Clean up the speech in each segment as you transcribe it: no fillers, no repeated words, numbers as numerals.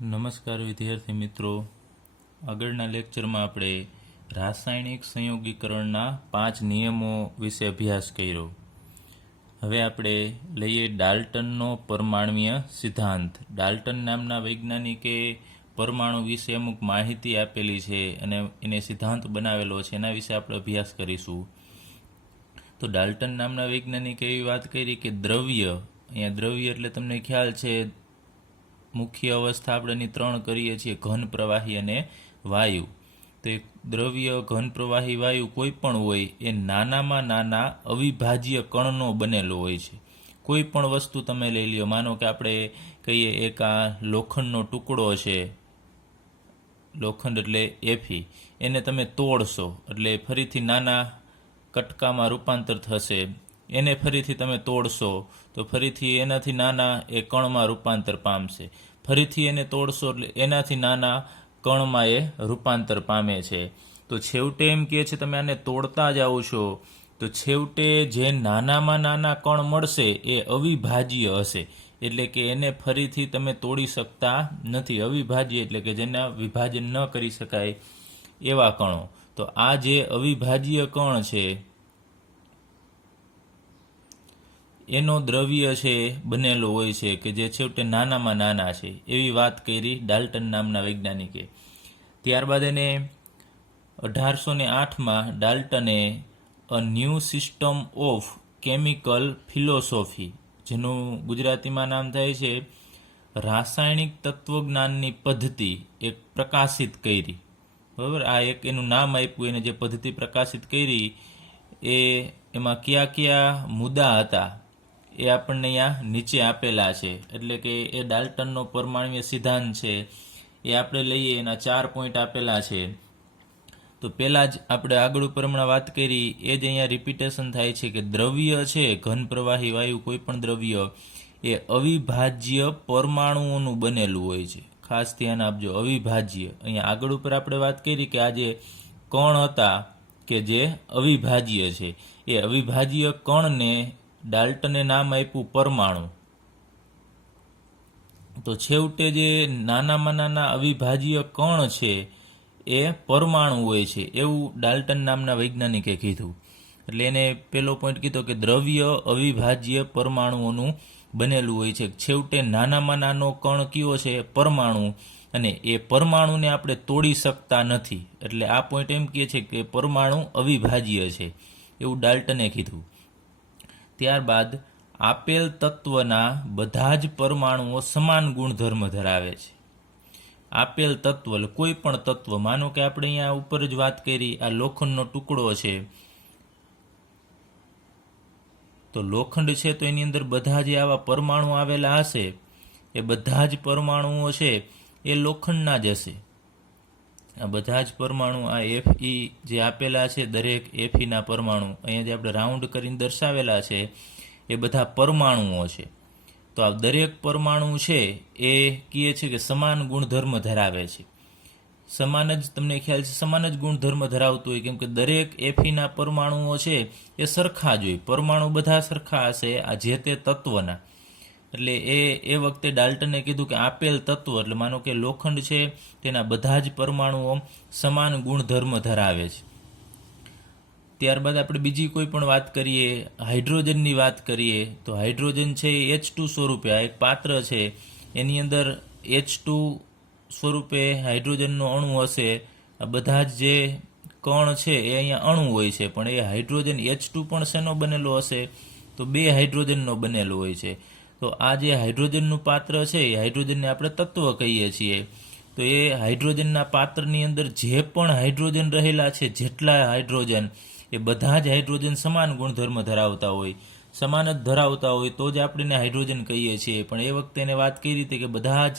નમસ્કાર વિદ્યાર્થી મિત્રો, આગળના લેક્ચરમાં આપણે રાસાયણિક સંયોગીકરણના 5 નિયમો વિશે અભ્યાસ કર્યો. હવે આપણે લઈએ ડાલ્ટનનો પરમાણ્વીય સિદ્ધાંત. ડાલ્ટન નામના વૈજ્ઞાનિકે પરમાણુ વિશે અમુક માહિતી આપેલી છે અને એને સિદ્ધાંત બનાવેલો છે, એના વિશે આપણે અભ્યાસ કરીશું. તો ડાલ્ટન નામના વૈજ્ઞાનિકે એવી વાત કરી કે દ્રવ્ય, અહીંયા દ્રવ્ય એટલે તમને ખ્યાલ છે મુખ્ય અવસ્થા આપણે 3 કરીએ છીએ, ઘન, પ્રવાહી અને વાયુ. તો એક દ્રવ્ય, ઘન, પ્રવાહી, વાયુ કોઈ પણ હોય એ નાનામાં નાના અવિભાજ્ય કણનો બનેલો હોય છે. કોઈ પણ વસ્તુ તમે લઈ લ્યો, માનો કે આપણે કહીએ એક આ લોખંડનો ટુકડો છે, લોખંડ એટલે એફી, એને તમે તોડશો એટલે ફરીથી નાના કટકામાં રૂપાંતર થશે. એને ફરીથી તમે તોડશો તો ફરીથી એનાથી નાના એ કણમાં રૂપાંતર પામશે. ફરીથી એને તોડશો એટલે એનાથી નાના કણમાં એ રૂપાંતર પામે છે. તો છેવટે એમ કહે છે તમે આને તોડતા જાઓ છો તો છેવટે જે નાનામાં નાના કણ મળશે એ અવિભાજ્ય હશે, એટલે કે એને ફરીથી તમે તોડી શકતા નથી. અવિભાજ્ય એટલે કે જેના વિભાજન ન કરી શકાય એવા કણો. તો આ જે અવિભાજ્ય કણ છે એનો દ્રવ્ય છે બનેલો હોય છે કે જે છેવટે નાનામાં નાના છે, એવી વાત કરી ડાલ્ટન નામના વૈજ્ઞાનિકે. ત્યારબાદ એને 1808માં ડાલ્ટને a new system of chemical philosophy, જેનું ગુજરાતીમાં નામ થાય છે રાસાયણિક તત્વજ્ઞાનની પદ્ધતિ, એક પ્રકાશિત કરી. બરાબર, આ એક એનું નામ આપ્યું, એને જે પદ્ધતિ પ્રકાશિત કરી એમાં કયા કયા મુદ્દા હતા એ આપણને અહીંયા નીચે આપેલા છે. એટલે કે એ ડાલ્ટનનો પરમાણ્વીય સિદ્ધાંત છે એ આપણે લઈએ, એના 4 પોઈન્ટ આપેલા છે. તો પહેલાં જ આપણે આગળ ઉપર હમણાં વાત કરી એ જ અહીંયા રિપીટેશન થાય છે કે દ્રવ્ય છે, ઘન, પ્રવાહી, વાયુ, કોઈ પણ દ્રવ્ય એ અવિભાજ્ય પરમાણુઓનું બનેલું હોય છે. ખાસ ધ્યાન આપજો, અવિભાજ્ય. અહીંયા આગળ ઉપર આપણે વાત કરી કે આ જે કણ હતા કે જે અવિભાજ્ય છે, એ અવિભાજ્ય કણને ડાલ્ટને નામ આપ્યું પરમાણુ. તો છેવટે જે નાનામાં નાના અવિભાજ્ય કણ છે એ પરમાણુ હોય છે, એવું ડાલ્ટન નામના વૈજ્ઞાનિકે કીધું. એટલે એને પહેલો પોઈન્ટ કીધો કે દ્રવ્ય અવિભાજ્ય પરમાણુઓનું બનેલું હોય છે. છેવટે નાનામાં નાનો કણ કયો છે? પરમાણુ. અને એ પરમાણુને આપણે તોડી શકતા નથી. એટલે આ પોઈન્ટ એમ કહે છે કે પરમાણુ અવિભાજ્ય છે, એવું ડાલ્ટને કીધું. ત્યારબાદ આપેલ તત્વના બધા જ પરમાણુઓ સમાન ગુણધર્મ ધરાવે છે. આપેલ તત્વ એટલે કોઈ પણ તત્વ, માનો કે આપણે અહીંયા ઉપર જ વાત કરી આ લોખંડનો ટુકડો છે, તો લોખંડ છે તો એની અંદર બધા જે આવા પરમાણુ આવેલા હશે એ બધા જ પરમાણુઓ છે એ લોખંડના જ હશે. આ બધા જ પરમાણુ, આ Fe જે આપેલા છે, દરેક Feના પરમાણુ અહીંયા જે આપણે રાઉન્ડ કરીને દર્શાવેલા છે એ બધા પરમાણુઓ છે. તો આ દરેક પરમાણુ છે એ કહે છે કે સમાન ગુણધર્મ ધરાવે છે. સમાન જ, તમને ખ્યાલ છે, સમાન જ ગુણધર્મ ધરાવતું હોય, કેમ કે દરેક Feના પરમાણુઓ છે એ સરખા જ હોય. પરમાણુ બધા સરખા હશે આ જે તે તત્વના. એટલે એ વખતે ડાલ્ટને કીધું કે આપેલ તત્વ એટલે માનો કે લોખંડ છે તેના બધા જ પરમાણુઓ સમાન ગુણધર્મ ધરાવે છે. ત્યારબાદ આપણે બીજી કોઈ પણ વાત કરીએ, હાઇડ્રોજનની વાત કરીએ, તો હાઇડ્રોજન છે એ H2 સ્વરૂપે, આ એક પાત્ર છે એની અંદર H2 સ્વરૂપે હાઇડ્રોજનનો અણુ હશે. આ બધા જ જે કણ છે એ અહીંયા અણુ હોય છે, પણ એ હાઇડ્રોજન H2 પણ શેનો બનેલો હશે? તો 2 હાઇડ્રોજનનો બનેલો હોય છે. તો આ જે હાઇડ્રોજનનું પાત્ર છે એ હાઇડ્રોજનને આપણે તત્વ કહીએ છીએ. તો એ હાઇડ્રોજનના પાત્રની અંદર જે પણ હાઇડ્રોજન રહેલા છે, જેટલા હાઇડ્રોજન, એ બધા જ હાઇડ્રોજન સમાન ગુણધર્મ ધરાવતા હોય, સમાન જ ધરાવતા હોય તો જ આપણે એને હાઇડ્રોજન કહીએ છીએ. પણ એ વખતે એને વાત કરી હતી કે બધા જ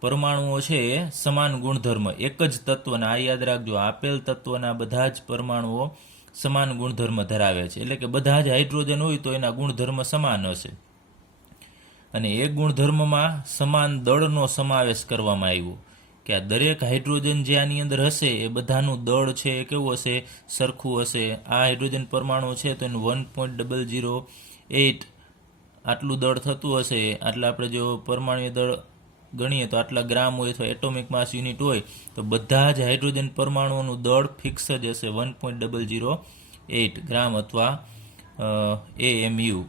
પરમાણુઓ છે એ સમાન ગુણધર્મ, એક જ તત્વના, આ યાદ રાખજો, આપેલ તત્વના બધા જ પરમાણુઓ સમાન ગુણધર્મ ધરાવે છે. એટલે કે બધા જ હાઇડ્રોજન હોય તો એના ગુણધર્મ સમાન હશે. અને એ ગુણધર્મમાં સમાન દળનો સમાવેશ કરવામાં આવ્યો કે આ દરેક હાઇડ્રોજન જે આની અંદર હશે એ બધાનું દળ છે એ કેવું હશે? સરખું હશે. આ હાઇડ્રોજન પરમાણુ છે તો એનું 1.008 આટલું દળ થતું હશે. એટલે આપણે જો પરમાણુ દળ ગણીએ તો આટલા ગ્રામ હોય અથવા એટોમિક માસ યુનિટ હોય તો બધા જ હાઇડ્રોજન પરમાણુઓનું દળ ફિક્સ જ હશે 1.008 ગ્રામ અથવા AMU.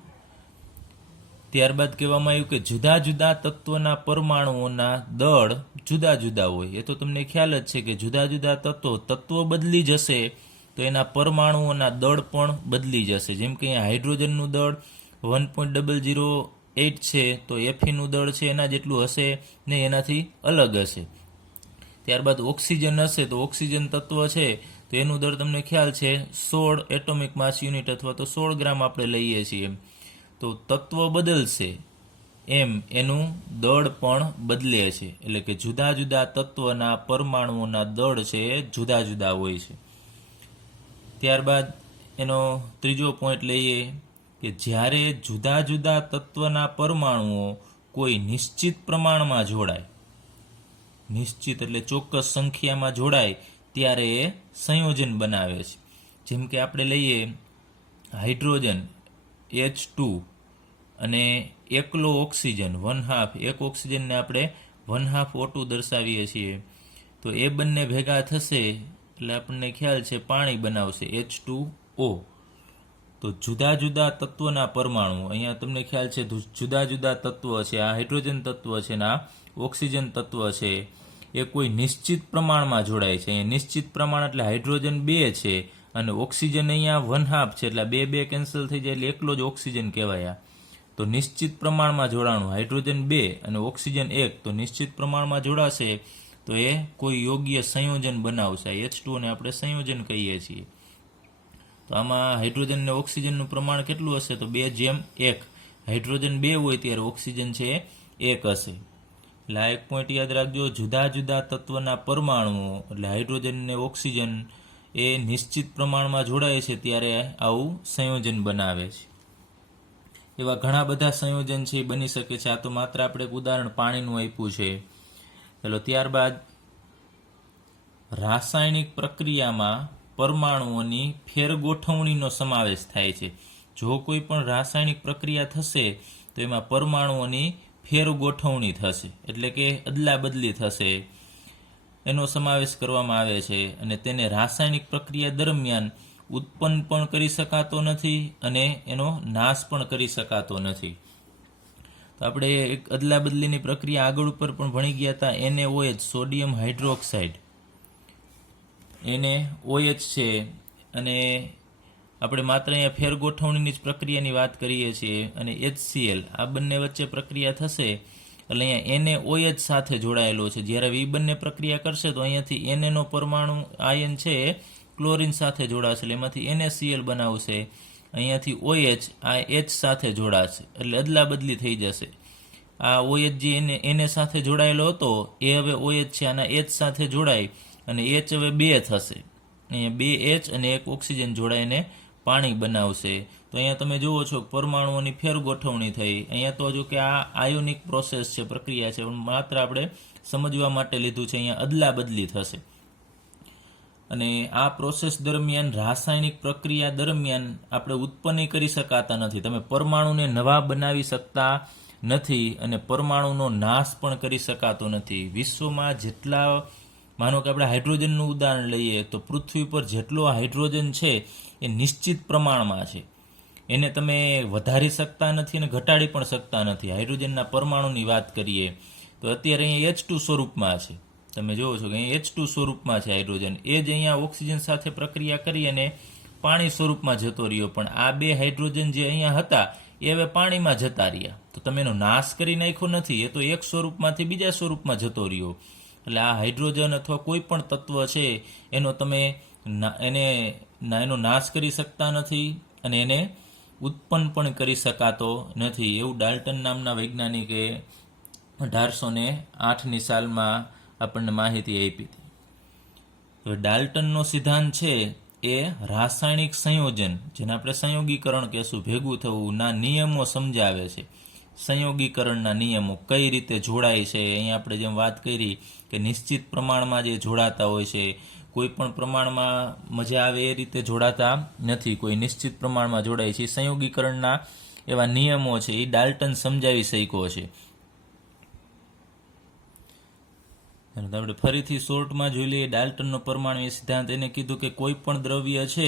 ત્યારબાદ કહેવામાં આવ્યું કે જુદા જુદા તત્વના પરમાણુઓના દળ જુદા જુદા હોય. એ તો તમને ખ્યાલ જ છે કે જુદા જુદા તત્વો બદલી જશે તો એના પરમાણુઓના દળ પણ બદલી જશે. જેમ કે અહીંયા હાઇડ્રોજનનું દળ 1.008 છે તો Feનું દળ છે એના જેટલું હશે ને એનાથી અલગ હશે. ત્યારબાદ ઓક્સિજન હશે તો ઓક્સિજન તત્વ છે તો એનું દળ તમને ખ્યાલ છે 16 એટોમિક માસ યુનિટ અથવા તો 16 ગ્રામ આપણે લઈએ છીએ. તો તત્વ બદલશે એમ એનું દળ પણ બદલે છે. એટલે કે જુદા જુદા તત્વના પરમાણુઓના દળ છે જુદા જુદા હોય છે. ત્યારબાદ એનો ત્રીજો પોઈન્ટ લઈએ કે જ્યારે જુદા જુદા તત્વના પરમાણુઓ કોઈ નિશ્ચિત પ્રમાણમાં જોડાય, નિશ્ચિત એટલે ચોક્કસ સંખ્યામાં જોડાય ત્યારે એ સંયોજન બનાવે છે. જેમ કે આપણે લઈએ હાઇડ્રોજન H2 અને એકલો ઓક્સિજન 1/2, એક ઓક્સિજનને આપણે 1/2 O2 દર્શાવીએ છીએ. તો એ બંને ભેગા થશે એટલે આપણને ખ્યાલ છે પાણી બનાવશે H2O. તો જુદા જુદા તત્વના પરમાણુ, અહીંયા તમને ખ્યાલ છે જુદા જુદા તત્વ છે, આ હાઇડ્રોજન તત્વ છે ને આ ઓક્સિજન તત્વ છે, એ કોઈ નિશ્ચિત પ્રમાણમાં જોડાય છે. અહીંયા નિશ્ચિત પ્રમાણ એટલે હાઇડ્રોજન 2 છે અને ઓક્સિજન અહીંયા 1/2 છે એટલે 2 કેન્સલ થઈ જાય એટલે એકલો જ ઓક્સિજન કહેવાય. તો નિશ્ચિત પ્રમાણમાં જોડાણું હાઇડ્રોજન 2 અને ઓક્સિજન 1 તો નિશ્ચિત પ્રમાણમાં જોડાશે તો એ કોઈ યોગ્ય સંયોજન બનાવશે. H2 ને આપણે સંયોજન કહીએ છીએ. તો આમાં હાઇડ્રોજન ને ઓક્સિજનનું પ્રમાણ કેટલું હશે તો 2:1. હાઇડ્રોજન 2 હોય ત્યારે ઓક્સિજન છે 1 હશે. એટલે આ એક પોઈન્ટ યાદ રાખજો, જુદા જુદા તત્વના પરમાણુઓ એટલે હાઇડ્રોજન ને ઓક્સિજન એ નિશ્ચિત પ્રમાણમાં જોડાય છે ત્યારે આવું સંયોજન બનાવે છે. એવા ઘણા બધા સંયોજન છે એ બની શકે છે. આ તો માત્ર આપણે એક ઉદાહરણ પાણીનું આપ્યું છે. ચલો ત્યારબાદ રાસાયણિક પ્રક્રિયામાં પરમાણુઓની ફેરગોઠવણીનો સમાવેશ થાય છે. જો કોઈ પણ રાસાયણિક પ્રક્રિયા થશે તો એમાં પરમાણુઓની ફેરગોઠવણી થશે એટલે કે અદલા બદલી થશે, એનો સમાવેશ કરવામાં આવે છે. અને તેને રાસાયણિક પ્રક્રિયા દરમિયાન ઉત્પન્ન પણ કરી શકાતો નથી અને એનો નાશ પણ કરી શકાતો નથી. તો આપણે એક અદલા બદલીની પ્રક્રિયા આગળ ઉપર પણ ભણી ગયા હતા. NaOH સોડિયમ હાઇડ્રોક્સાઇડ NaOH છે અને આપણે માત્ર અહીંયા ફેરગોઠવણીની જ પ્રક્રિયાની વાત કરીએ છીએ. અને HCl આ બંને વચ્ચે પ્રક્રિયા થશે એટલે અહીંયા NaOH સાથે જોડાયેલો છે. જ્યારે એ બંને પ્રક્રિયા કરશે તો અહીંયાથી Na નો પરમાણુ આયન છે એ ક્લોરીન સાથે જોડાશે એટલે એમાંથી NaCl બનાવશે. અહીંયાથી OH આ H સાથે જોડાશે એટલે અદલા બદલી થઈ જશે. આ OH જે Na સાથે જોડાયેલો હતો એ હવે OH છે આના H સાથે જોડાય અને H હવે 2 થશે. અહીંયા 2 H અને 1 ઓક્સિજન જોડાઈને પાણી બનાવશે. તો અહીંયા તમે જુઓ છો પરમાણુઓની ફેરગોઠવણી થઈ. અહીંયા તો હજુ કે આ આયોનિક પ્રોસેસ છે, પ્રક્રિયા છે, પણ માત્ર આપણે સમજવા માટે લીધું છે. અહીંયા અદલા બદલી થશે અને આ પ્રોસેસ દરમિયાન રાસાયણિક પ્રક્રિયા દરમિયાન આપણે ઉત્પન્ન કરી શકાતા નથી. તમે પરમાણુને નવા બનાવી શકતા નથી અને પરમાણુનો નાશ પણ કરી શકાતો નથી. વિશ્વમાં જેટલા, માનો કે આપણે હાઇડ્રોજનનું ઉદાહરણ લઈએ તો પૃથ્વી પર જેટલો હાઇડ્રોજન છે એ નિશ્ચિત પ્રમાણમાં છે. એને તમે વધારી શકતા નથી અને ઘટાડી પણ શકતા નથી. હાઇડ્રોજનના પરમાણુની વાત કરીએ તો અત્યારે અહીંયા H2 સ્વરૂપમાં છે. તમે જોવો છો કે અહીંયા H2 સ્વરૂપમાં છે હાઇડ્રોજન. એ જ અહીંયા ઓક્સિજન સાથે પ્રક્રિયા કરી અને પાણી સ્વરૂપમાં જતો રહ્યો. પણ આ 2 હાઇડ્રોજન જે અહીંયા હતા એ હવે પાણીમાં જતા રહ્યા. તો તમે એનો નાશ કરી નાખ્યો નથી, એ તો એક સ્વરૂપમાંથી બીજા સ્વરૂપમાં જતો રહ્યો. એટલે આ હાઇડ્રોજન અથવા કોઈ પણ તત્વ છે એનો તમે એનો નાશ કરી શકતા નથી અને એને ઉત્પન્ન પણ કરી શકાતો નથી. એવું ડાલ્ટન નામના વૈજ્ઞાનિકે 1808ની સાલમાં આપણને માહિતી આપી હતી. તો ડાલ્ટનનો સિદ્ધાંત છે એ રાસાયણિક સંયોજન, જેને આપણે સંયોગીકરણ કહેશું, ભેગું થવું ના નિયમો સમજાવે છે. સંયોગીકરણના નિયમો કઈ રીતે જોડાય છે. અહીંયા આપણે જેમ વાત કરી કે નિશ્ચિત પ્રમાણમાં જે જોડાતા હોય છે, કોઈ પણ પ્રમાણમાં મજા આવે એ રીતે જોડાતા નથી, કોઈ નિશ્ચિત પ્રમાણમાં જોડાય છે. સંયોગીકરણના એવા નિયમો છે એ ડાલ્ટન સમજાવી શક્યો છે. અને આપણે ફરીથી શોર્ટમાં જોઈ લઈએ ડાલ્ટનનો પરમાણુ સિદ્ધાંત. એને કીધું કે કોઈ પણ દ્રવ્ય છે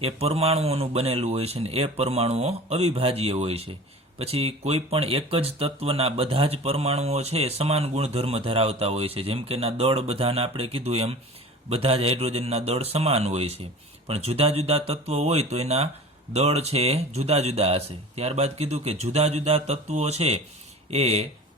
એ પરમાણુઓનું બનેલું હોય છે ને એ પરમાણુઓ અવિભાજ્ય હોય છે. પછી કોઈ પણ એક જ તત્વના બધા જ પરમાણુઓ છે સમાન ગુણધર્મ ધરાવતા હોય છે. જેમ કે એના દળ બધાના આપણે કીધું એમ બધા જ હાઇડ્રોજનના દળ સમાન હોય છે, પણ જુદા જુદા તત્વો હોય તો એના દળ છે એ જુદા જુદા હશે. ત્યારબાદ કીધું કે જુદા જુદા તત્વો છે એ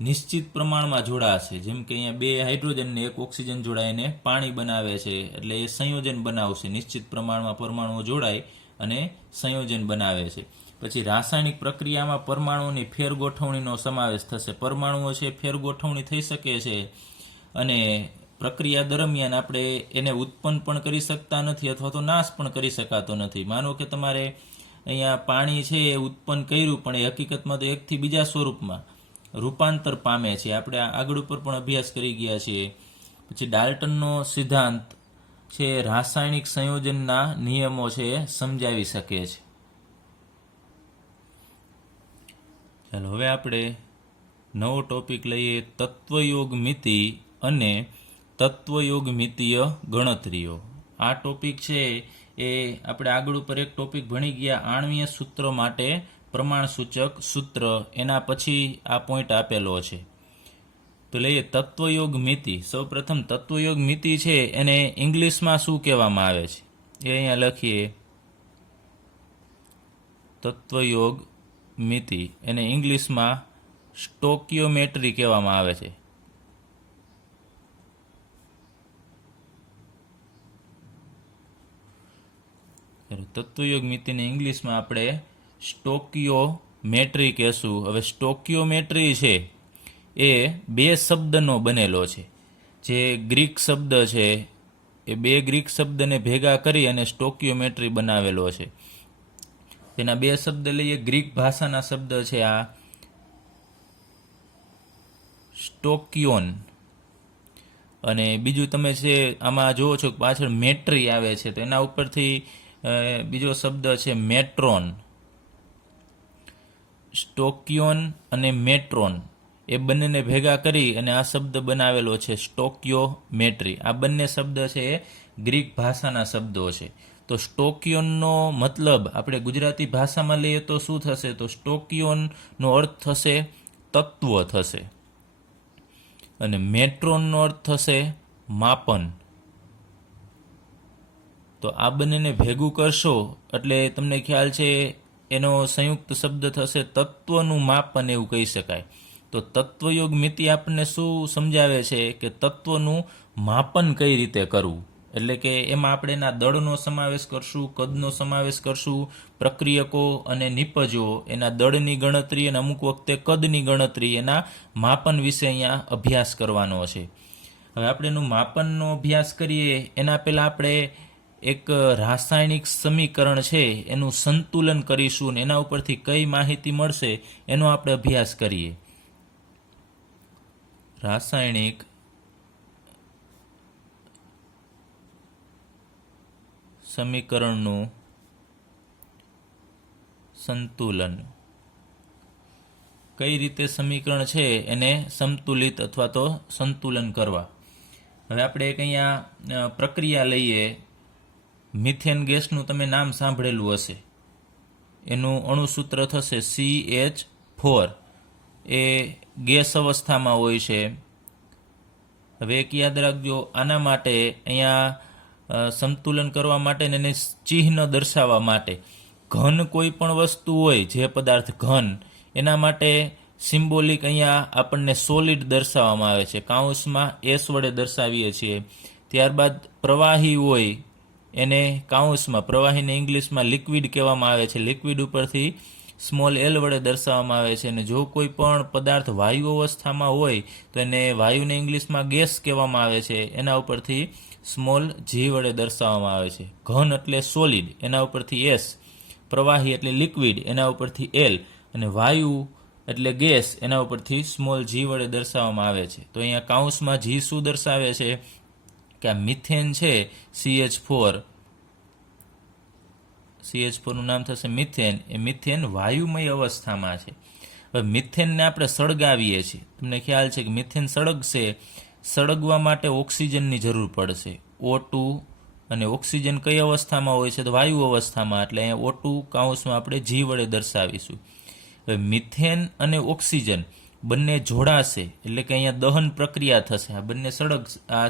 નિશ્ચિત પ્રમાણમાં જોડાશે. જેમ કે અહીંયા 2 હાઇડ્રોજન ને 1 ઓક્સિજન જોડાઈને પાણી બનાવે છે, એટલે એ સંયોજન બનાવશે. નિશ્ચિત પ્રમાણમાં પરમાણુઓ જોડાય અને સંયોજન બનાવે છે. પછી રાસાયણિક પ્રક્રિયામાં પરમાણુઓની ફેરગોઠવણીનો સમાવેશ થશે. પરમાણુઓ છે ફેરગોઠવણી થઈ શકે છે અને પ્રક્રિયા દરમિયાન આપણે એને ઉત્પન્ન પણ કરી શકતા નથી અથવા તો નાશ પણ કરી શકાતો નથી. માનો કે તમારે અહીંયા પાણી છે એ ઉત્પન્ન કર્યું, પણ એ હકીકતમાં તો એકથી બીજા સ્વરૂપમાં રૂપાંતર પામે છે. આપણે આગળ ઉપર પણ અભ્યાસ કરી ગયા છીએ. પછી ડાલ્ટનનો સિદ્ધાંત છે રાસાયણિક સંયોજનના નિયમો છે એ સમજાવી શકે છે. ચાલો હવે આપણે નવો ટોપિક લઈએ, તત્વયોગ મિતિ અને તત્વયોગ મિતીય ગણતરીઓ. આ ટોપિક છે એ આપણે આગળ ઉપર એક ટોપિક ભણી ગયા, આણ્વીય સૂત્ર માટે પ્રમાણસૂચક સૂત્ર. એના પછી આ પોઈન્ટ આપેલો છે. તો લઈએ તત્વયોગ મિતિ. સૌપ્રથમ તત્વયોગ મિતિ છે એને ઇંગ્લિશમાં શું કહેવામાં આવે છે એ અહીંયા લખીએ. તત્વયોગ મિતિ એને ઇંગ્લિશમાં સ્ટોકિયોમેટ્રી કહેવામાં આવે છે. તત્વયોગ મિતિને ઇંગ્લિશમાં આપણે સ્ટોકિયોમેટ્રી કહેશું. હવે સ્ટોકિયોમેટ્રી છે એ 2 શબ્દનો બનેલો છે. જે ગ્રીક શબ્દ છે એ 2 ગ્રીક શબ્દને ભેગા કરી અને સ્ટોકિયોમેટ્રી બનાવેલો છે. તેના 2 શબ્દ લઈએ. ગ્રીક ભાષાના શબ્દ છે આ સ્ટોકિયોન, અને બીજું તમે છે આમાં જુઓ છો પાછળ મેટ્રી આવે છે, તો એના ઉપરથી બીજો શબ્દ છે મેટ્રોન. સ્ટોકિયોન અને મેટ્રોન એ બંનેને ભેગા કરી અને આ શબ્દ બનાવેલો છે સ્ટોકિયોમેટ્રી. આ બંને શબ્દ છે એ ગ્રીક ભાષાના શબ્દો છે. તો સ્ટોકિયોનનો મતલબ આપણે ગુજરાતી ભાષામાં લઈએ તો શું થશે? તો સ્ટોકિયોનનો અર્થ થશે તત્વ થશે, અને મેટ્રોનનો અર્થ થશે માપન. તો આ બંનેને ભેગું કરશો એટલે તમને ખ્યાલ છે એનો સંયુક્ત શબ્દ થશે તત્વનું માપન, એવું કહી શકાય. તો તત્વયોગ મિતિ આપણને શું સમજાવે છે કે તત્વનું માપન કઈ રીતે કરવું. એટલે કે એમાં આપણે એના દળનો સમાવેશ કરશું, કદનો સમાવેશ કરશું, પ્રક્રિયકો અને નિપજો, એના દળની ગણતરી અને અમુક વખતે કદની ગણતરી, એના માપન વિશે અહીંયા અભ્યાસ કરવાનો છે. હવે આપણે એનું માપનનો અભ્યાસ કરીએ એના પહેલાં આપણે એક રાસાયણિક સમીકરણ છે એનું સંતુલન કરીશું ને એના ઉપરથી કઈ માહિતી મળશે એનો આપણે અભ્યાસ કરીએ. રાસાયણિક સમીકરણનું સંતુલન. કઈ રીતે સમીકરણ છે એને સંતુલિત અથવા તો સંતુલન કરવા. હવે આપણે એક અહીંયા પ્રક્રિયા લઈએ. મિથેન ગેસનું તમે નામ સાંભળેલું હશે. એનું અણુસૂત્ર થશે CH4. એ ગેસ અવસ્થામાં હોય છે. હવે એક યાદ રાખજો, આના માટે અહીંયા સંતુલન કરવા માટે ને એને ચિહ્ન દર્શાવવા માટે ઘન કોઈ પણ વસ્તુ હોય, જે પદાર્થ ઘન, એના માટે સિમ્બોલિક અહીંયા આપણને સોલિડ દર્શાવવામાં આવે છે, કાઉન્સમાં S વડે દર્શાવીએ છીએ. ત્યારબાદ પ્રવાહી હોય એને કાઉન્સમાં, પ્રવાહીને ઇંગ્લિશમાં લિક્વિડ કહેવામાં આવે છે, લિક્વિડ ઉપરથી સ્મોલ l વડે દર્શાવવામાં આવે છે. અને જો કોઈ પણ પદાર્થ વાયુ અવસ્થામાં હોય તો એને વાયુને ઇંગ્લિશમાં ગેસ કહેવામાં આવે છે, એના ઉપરથી સ્મોલ g વડે દર્શાવવામાં આવે છે. ઘન એટલે સોલિડ, એના ઉપરથી S, પ્રવાહી એટલે લિક્વિડ, એના ઉપરથી L, અને વાયુ એટલે ગેસ, એના ઉપરથી સ્મોલ g વડે દર્શાવવામાં આવે છે. તો અહીંયા કાઉન્સમાં g શું દર્શાવે છે કે આ મિથેન છે CH4 નું નામ થશે મિથેન. એ મિથેન વાયુમય અવસ્થામાં છે. હવે મિથેનને આપણે સળગાવીએ છીએ. તમને ખ્યાલ છે કે મિથેન સળગશે સળગવા માટે ઓક્સિજનની જરૂર પડશે. O2 અને ઓક્સિજન કઈ અવસ્થામાં હોય છે? તો વાયુ અવસ્થામાં, એટલે અહીંયા O2 કૌંસમાં આપણે G વડે દર્શાવીશું. હવે મિથેન અને ઓક્સિજન બંને જોડાશે એટલે કે અહીંયા દહન પ્રક્રિયા થશે. આ બંને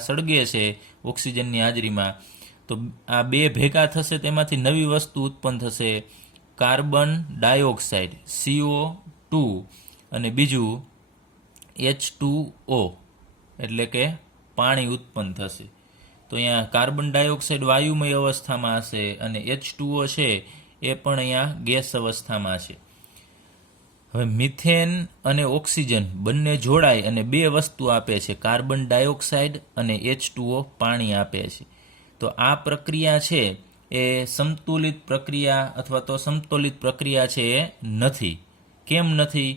સળગે છે ઓક્સિજનની હાજરીમાં, તો આ બે ભેગા થશે, તેમાંથી નવી વસ્તુ ઉત્પન્ન થશે, કાર્બન ડાયોક્સાઇડ CO2 અને બીજું H2O એટલે કે પાણી ઉત્પન્ન થશે. તો અહીંયા કાર્બન ડાયોક્સાઇડ વાયુમય અવસ્થામાં હશે અને H2O છે એ પણ અહીંયા ગેસ અવસ્થામાં છે. હવે મિથેન અને ઓક્સિજન બંને જોડાય અને બે વસ્તુ આપે છે, કાર્બન ડાયોક્સાઇડ અને H2O પાણી આપે છે. તો આ પ્રક્રિયા છે એ સંતુલિત પ્રક્રિયા અથવા તો સમતોલિત પ્રક્રિયા છે એ નથી. કેમ નથી?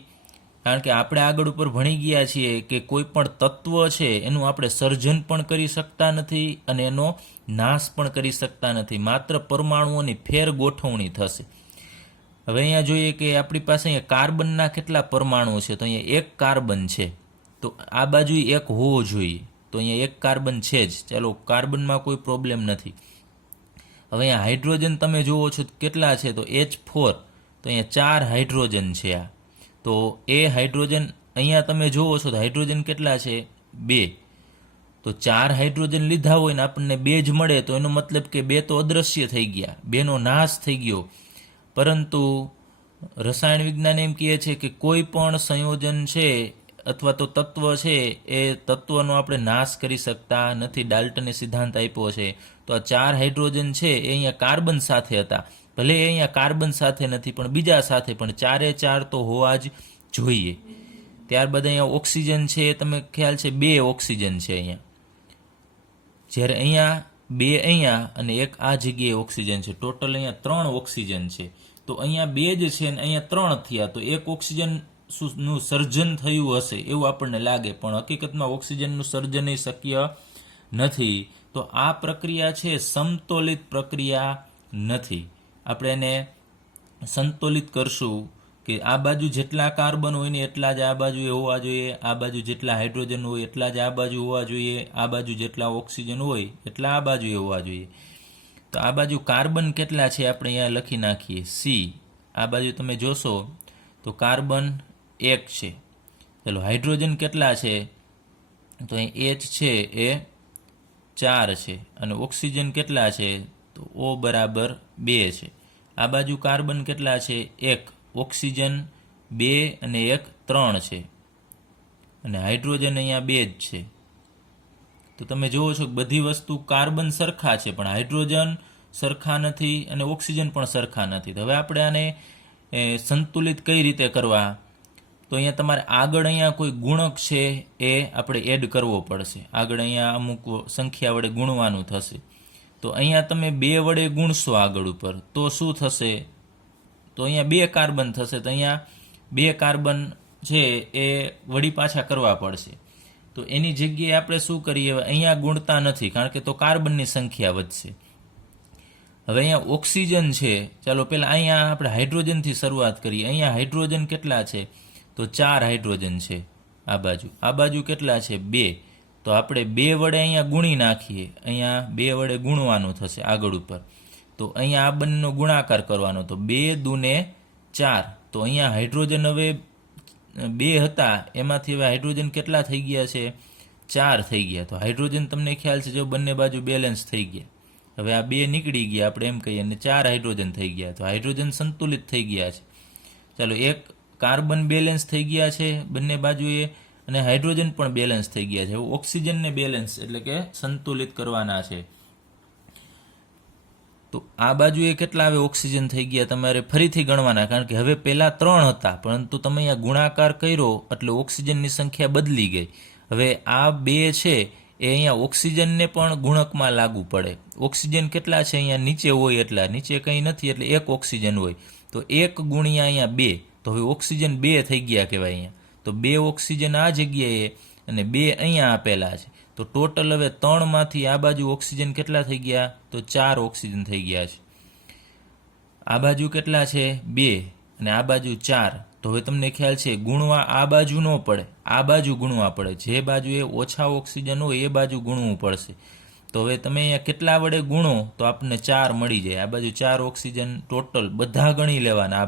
કારણ કે આપણે આગળ ઉપર ભણી ગયા છીએ કે કોઈ પણ તત્વ છે એનું આપણે સર્જન પણ કરી શકતા નથી અને એનો નાશ પણ કરી શકતા નથી, માત્ર પરમાણુઓની ફેર ગોઠવણી થશે. હવે અહીંયા જોઈએ કે આપણી પાસે અહીંયા કાર્બનના કેટલા પરમાણુ છે? તો અહીંયા એક કાર્બન છે, તો આ બાજુ એક હોવો જોઈએ, તો અહીંયા એક કાર્બન છે જ. ચાલો, કાર્બનમાં કોઈ પ્રોબ્લેમ નથી. હવે અહીંયા હાઇડ્રોજન તમે જુઓ છો કેટલા છે? તો H4, તો અહીંયા 4 હાઇડ્રોજન છે. આ તો એ હાઇડ્રોજન અહીંયા તમે જુઓ છો તો હાઇડ્રોજન કેટલા છે? 2. તો 4 હાઇડ્રોજન લીધા હોય ને આપણને 2 જ મળે, તો એનો મતલબ કે 2 તો અદૃશ્ય થઈ ગયા, 2નો નાશ થઈ ગયો. પરંતુ રસાયણ વિજ્ઞાન એમ કહે છે કે કોઈ પણ સંયોજન છે અથવા તો તત્વ છે એ તત્વનો આપણે નાશ કરી શકતા નથી. ડાલ્ટને સિદ્ધાંત આપ્યો છે. તો આ 4 હાઇડ્રોજન છે એ અહીંયા કાર્બન સાથે હતા, ભલે એ અહીંયા કાર્બન સાથે નથી પણ બીજા સાથે, પણ 4 તો હોવા જ જોઈએ. ત્યારબાદ અહીંયા ઓક્સિજન છે, તમે ખ્યાલ છે 2 ઓક્સિજન છે અહીંયા, જ્યારે અહીંયા 2 અહીંયા અને એક આ જગ્યાએ ઓક્સિજન છે. ટોટલ અહીંયા 3 ઓક્સિજન છે. તો અહીંયા 2 જ છે ને અહીંયા 3 થયા, તો એક ઓક્સિજન નું સર્જન થયું હશે એવું આપણને લાગે, પણ હકીકતમાં ઓક્સિજનનું સર્જન શક્ય નથી. તો આ પ્રક્રિયા છે સમતોલિત પ્રક્રિયા નથી. આપણે એને સંતુલિત કરશું કે આ બાજુ જેટલા કાર્બન હોય ને એટલા જ આ બાજુ હોવા જોઈએ, આ બાજુ જેટલા હાઇડ્રોજન હોય એટલા જ આ બાજુ હોવા જોઈએ, આ બાજુ જેટલા ઓક્સિજન હોય એટલા આ બાજુ હોવા જોઈએ. તો આ બાજુ કાર્બન કેટલા છે આપણે અહીંયા લખી નાખીએ C. આ બાજુ તમે જોશો તો કાર્બન 1 છે. ચાલો, હાઇડ્રોજન કેટલા છે? તો અહીં H છે એ 4 છે અને ઓક્સિજન કેટલા છે? તો O બરાબર 2 છે. આ બાજુ કાર્બન કેટલા છે? 1, ઓક્સિજન 2 અને 1 3 છે અને હાઇડ્રોજન અહીંયા 2 જ છે. તો તમે જુઓ છો કે બધી વસ્તુ કાર્બન સરખા છે પણ હાઇડ્રોજન સરખા નથી અને ઓક્સિજન પણ સરખા નથી. હવે આપણે આને સંતુલિત કઈ રીતે કરવા? તો અહીંયા તમારે આગળ અહીંયા કોઈ ગુણક છે એ આપણે એડ કરવો પડશે. આગળ અહીંયા અમુક સંખ્યા વડે ગુણવાનું થશે. તો અહીંયા તમે 2 વડે ગુણશો આગળ ઉપર તો શું થશે? તો અહીંયા 2 કાર્બન થશે. તો અહીંયા 2 કાર્બન છે એ વળી પાછા કરવા પડશે. તો એની જગ્યાએ આપણે શું કરીએ? અહીંયા ગુણતા નથી કારણ કે તો કાર્બનની સંખ્યા વધશે. હવે અહીંયા ઓક્સિજન છે, ચાલો પહેલાં અહીંયા આપણે હાઇડ્રોજનથી શરૂઆત કરીએ. અહીંયા હાઇડ્રોજન કેટલા છે? તો 4 હાઇડ્રોજન છે. આ બાજુ કેટલા છે? 2. તો આપણે 2 વડે અહીંયા ગુણી નાખીએ. અહીંયા 2 વડે ગુણવાનું થશે આગળ ઉપર. તો અહીંયા આ બંનેનો ગુણાકાર કરવાનો, તો 2 દૂને 4. તો અહીંયા હાઇડ્રોજન હવે 2 હતા એમાંથી હવે હાઇડ્રોજન કેટલા થઈ ગયા છે? 4 થઈ ગયા. તો હાઇડ્રોજન તમને ખ્યાલ છે જો બંને બાજુ બેલેન્સ થઈ ગયા. હવે આ 2 નીકળી ગયા આપણે એમ કહીએ અને 4 હાઇડ્રોજન થઈ ગયા. તો હાઇડ્રોજન સંતુલિત થઈ ગયા છે. ચાલો, એક કાર્બન બેલેન્સ થઈ ગયા છે બંને બાજુએ અને હાઇડ્રોજન પણ બેલેન્સ થઈ ગયા છે. ઓક્સિજનને બેલેન્સ એટલે કે સંતુલિત કરવાના છે. તો આ બાજુએ કેટલા હવે ઓક્સિજન થઈ ગયા તમારે ફરીથી ગણવાના, કારણ કે હવે પહેલા 3 હતા પરંતુ તમે અહીંયા ગુણાકાર કર્યો એટલે ઓક્સિજનની સંખ્યા બદલી ગઈ. હવે આ 2 છે એ અહીંયા ઓક્સિજનને પણ ગુણકમાં લાગુ પડે. ઓક્સિજન કેટલા છે? અહીંયા નીચે હોય એટલા, નીચે કંઈ નથી એટલે 1 ઓક્સિજન હોય. તો 1 ગુણ્યા અહીંયા 2, તો હવે ઓક્સિજન 2 થઈ ગયા કહેવાય અહીંયા. તો 2 ઓક્સિજન આ જગ્યાએ અને 2 અહીંયા આપેલા છે. તો ટોટલ હવે 3 માંથી આ બાજુ ઓક્સિજન કેટલા થઈ ગયા? તો 4 ઓક્સિજન થઈ ગયા છે. આ બાજુ કેટલા છે? 2 અને આ બાજુ 4. તો હવે તમને ખ્યાલ છે ગુણવા આ બાજુ ન પડે, આ બાજુ ગુણવા પડે. જે બાજુએ ઓછા ઓક્સિજન હોય એ બાજુ ગુણવું પડશે. તો હવે તમે અહીંયા કેટલા વડે ગુણો તો આપણને 4 મળી જાય. આ બાજુ 4 ઓક્સિજન ટોટલ બધા ગણી લેવાના.